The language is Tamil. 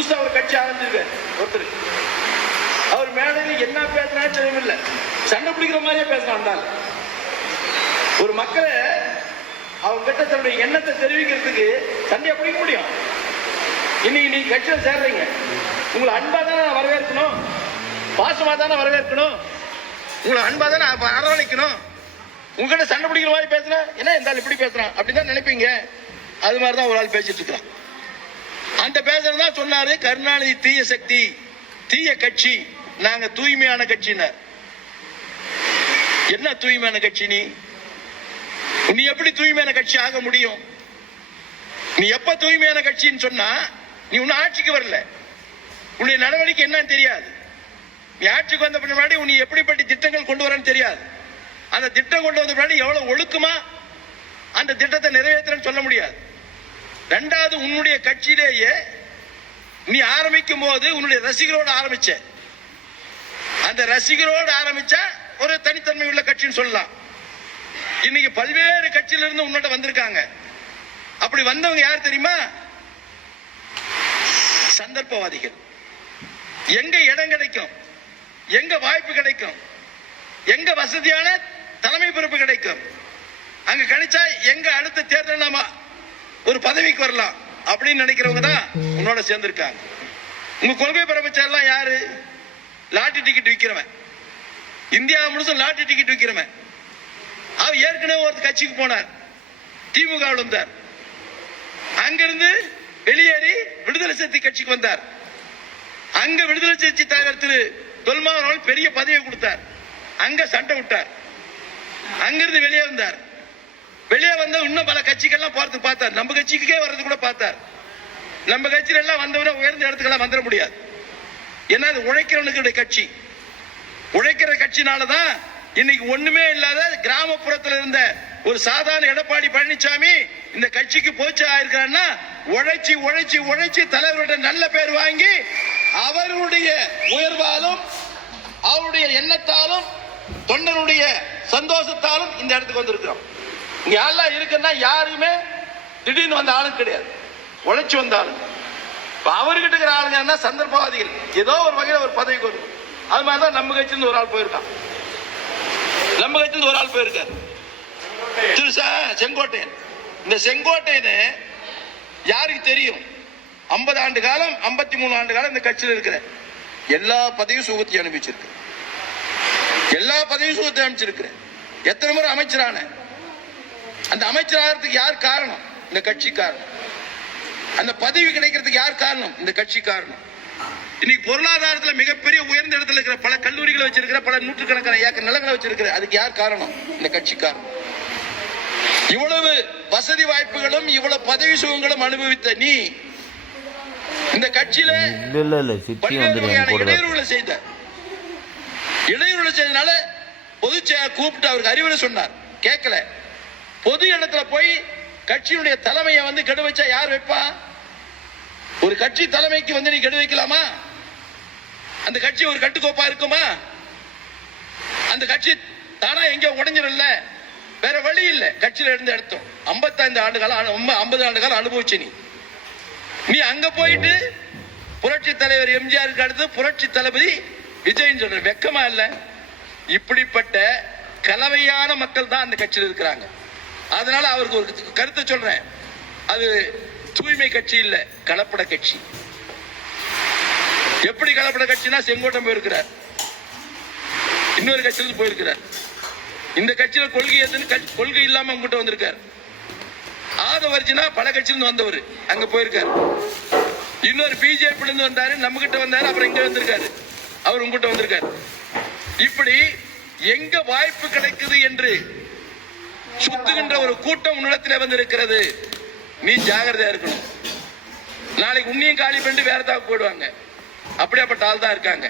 புதுசா ஒரு கட்சி ஆரம்பிச்சிருக்காரு ஒருத்தர். அவர் மேடையில் என்ன பேசுறாரு தெரியவில்லை, சண்டை பிடிக்கிற மாதிரியே பேசுறான். ஒரு மக்களை அவங்க கிட்ட தன்னுடைய எண்ணத்தை தெரிவிக்கிறதுக்கு சண்டையை பிடிக்க முடியும். இன்னைக்கு நீங்க கட்சியில் சேர்றீங்க, உங்களை அன்பா தானே வரவேற்கணும், பாசமா தானே வரவேற்கணும், உங்களை அன்பா தானே அரவணைக்கணும். உங்ககிட்ட சண்டை பிடிக்கிற மாதிரி பேசுறேன், என்ன இருந்தாலும் இப்படி பேசுறான் அப்படிதான் நினைப்பீங்க. அது மாதிரிதான் ஒரு ஆள் பேசிட்டு இருக்கிறான். அந்த பேசுறதா சொன்னாரு கருணாநிதி தீய சக்தி, தீய கட்சி, நாங்க தூய்மையான கட்சினர். என்ன தூய்மையான கட்சி? நீ எப்படி தூய்மையான கட்சி ஆக முடியும்? நீ எப்ப தூய்மையான கட்சின்னு சொன்னா நீ உன்ன ஆட்சிக்கு வரல, உன்னுடைய நடவடிக்கை என்னன்னு தெரியாது. நீ ஆட்சிக்கு வந்த பின்னாடி உன்னை எப்படிப்பட்ட திட்டங்கள் கொண்டு வரன்னு தெரியாது. அந்த திட்டம் கொண்டு வந்த பின்னாடி எவ்வளவு ஒழுக்கமா அந்த திட்டத்தை நிறைவேற்றன்னு சொல்ல முடியாது. ரெண்டாவது, உன்னுடைய கட்சியிலேயே நீ ஆரம்பிக்கும் போது உன்னுடைய ரசிகரோடு ஆரம்பிச்ச, அந்த ரசிகரோடு ஆரம்பிச்சா ஒரு தனித்தன்மை உள்ள கட்சின்னு சொல்லலாம். இன்னைக்கு பல்வேறு கட்சியில இருந்து உன்னோட வந்திருக்காங்க. அப்படி வந்தவங்க யார் தெரியுமா? சந்தர்ப்பவாதிகள். எங்க இடம் கிடைக்கும், எங்க வாய்ப்பு கிடைக்கும், எங்க வசதியான தலைமை பொறுப்பு கிடைக்கும், அங்க கிடைச்சா எங்க அடுத்த தேர்தல் நாம ஒரு பதவிக்கு வரலாம் அப்படின்னு நினைக்கிறவங்க தான் உன்னோட சேர்ந்திருக்காங்க. உங்க கொள்கை பரப்புச்சா எல்லாம் யாரு? லாட்டரி டிக்கெட் விற்கிறவன், இந்தியா முழுசும் லாட்டரி டிக்கெட் விற்கிறவன். அவர் ஏற்கனவே ஒரு கட்சிக்கு போனார், திமுக வந்தார், அங்கிருந்து வெளியேறி விடுதலை சிறுத்தை கட்சிக்கு வந்தார். அங்க விடுதலை சிறுத்தை தலைவர் திரு தொல்மாவன் அவர்கள் பெரிய பதவியை கொடுத்தார், அங்க சண்டை விட்டார், அங்கிருந்து வெளியே வந்தார். வெளியே வந்த இன்னும் பல கட்சிகள்லாம் போறதுக்கு பார்த்தார், நம்ம கட்சிக்கே வர்றது கூட பார்த்தார். நம்ம கட்சியில எல்லாம் வந்தவரை உயர்ந்த இடத்துக்கெல்லாம் வந்துட முடியாது. ஏன்னா அது உழைக்கிறவனுக்கு கட்சி, உழைக்கிற கட்சினாலதான் இன்னைக்கு ஒண்ணுமே இல்லாத கிராமப்புறத்தில் இருந்த ஒரு சாதாரண எடப்பாடி பழனிசாமி இந்த கட்சிக்கு போச்சு ஆயிருக்காருன்னா உழைச்சி உழைச்சி உழைச்சி தலைவருடைய நல்ல பேர் வாங்கி அவருடைய உயர்வாலும் அவருடைய எண்ணத்தாலும் தொண்டனுடைய சந்தோஷத்தாலும் இந்த இடத்துக்கு வந்திருக்கிறோம். இங்க யாரெல்லாம் இருக்குன்னா யாருமே திடீர்னு வந்த ஆளும் கிடையாது, உழைச்சி வந்த ஆளு. அவர்கிட்ட இருக்கிற ஆளுங்க சந்தர்ப்பவாதிகள், ஏதோ ஒரு வகையில் ஒரு பதவிக்கு வரும். அது மாதிரிதான் நம்ம கட்சியிலிருந்து ஒரு ஆள் போயிருக்கான், நம்ம கட்சியிலிருந்து ஒரு ஆள் போயிருக்காரு திரு செங்கோட்டையன். இந்த செங்கோட்டையன் யாருக்கு தெரியும்? 50 ஆண்டு காலம் 53 ஆண்டு காலம் இந்த கட்சியில் இருக்கிற எல்லா பதவியும் சுகத்தை அனுப்பிச்சிருக்கு, எல்லா பதவியும் சுகத்தை அனுப்பிச்சிருக்கிறேன். எத்தனை முறை அமைச்சரான, அந்த அமைச்சராகிறதுக்கு யார் காரணம்? இந்த கட்சி காரணம். அந்த பதவி கிடைக்கிறதுக்கு யார் காரணம்? இந்த கட்சி காரணம். இன்னைக்கு பொருளாதாரத்தில் மிகப்பெரிய உயர்ந்த இடத்துல இருக்கிற பல கல்லூரிகளை வச்சிருக்கிற, பல நூற்றுக்கணக்கான ஏக்கர் நிலங்களை வச்சிருக்கிற, அதுக்கு யார் காரணம்? இந்த கட்சி காரணம். இவ்வளவு வசதி வாய்ப்புகளும் இவ்வளவு பதவி சுகங்களும் அனுபவித்த நீ இந்த கட்சியில இடையூறுகளை செய்த, இடையூறுகளை செய்தனால பொதுச் செயலாளர் கூப்பிட்டு அவருக்கு அறிவுரை சொன்னார், கேட்கல. பொது இடத்துல போய் கட்சியினுடைய தலைமையை கெடு வச்சா யார் வைப்பா? ஒரு கட்சி தலைமைக்கு நீ கெடு வைக்கலாமா? அந்த கட்சி ஒரு கட்டுக்கோப்பா இருக்குமா? அந்த கட்சி தானா எங்க உடைஞ்சிடல, வேற வழி இல்ல. கட்சியில இருந்து எடுத்தோம் 55 ஆண்டு காலம் 50 ஆண்டு காலம் அனுபவிச்சு நீ அங்க போயிட்டு புரட்சி தலைவர் எம்ஜிஆருக்கு அடுத்து புரட்சி தளபதி விஜய் சொல்ற வெக்கமா இல்ல? இப்படிப்பட்ட கலவையான மக்கள் தான் அந்த கட்சியில் இருக்கிறாங்க. அதனால அவருக்கு ஒரு கருத்தை சொல்றேன், அது தூய்மை கட்சி இல்ல, கலப்பட கட்சி. எப்படி கலப்பட கட்சினா செங்கோட்டம் போயிருக்கிறார், இன்னொரு கட்சியிலிருந்து போயிருக்கிறார். இந்த கட்சியில கொள்கை இல்லாம உங்ககிட்ட வந்திருக்காரு. ஆதவர்ஜினா பல கட்சியிலிருந்து வந்தவர், அங்க போயிருக்காரு. இன்னொரு பிஜேபி இருந்து வந்தாரு, நம்ம கிட்ட வந்தாரு, அப்புறம் இங்க வந்திருக்காரு, அவர் உங்ககிட்ட வந்திருக்காரு. இப்படி எங்க வாய்ப்பு கிடைக்குது என்று சுத்துகின்ற ஒரு கூட்டம் உன்னிடத்தில் வந்திருக்கிறது. நீ ஜாகிரதையா இருக்கணும். நாளைக்கு உன்னையும் காலி பண்ணி வேற தாக்கு போயிடுவாங்க. அப்படியாப்பட்ட ஆள் தான் இருக்காங்க.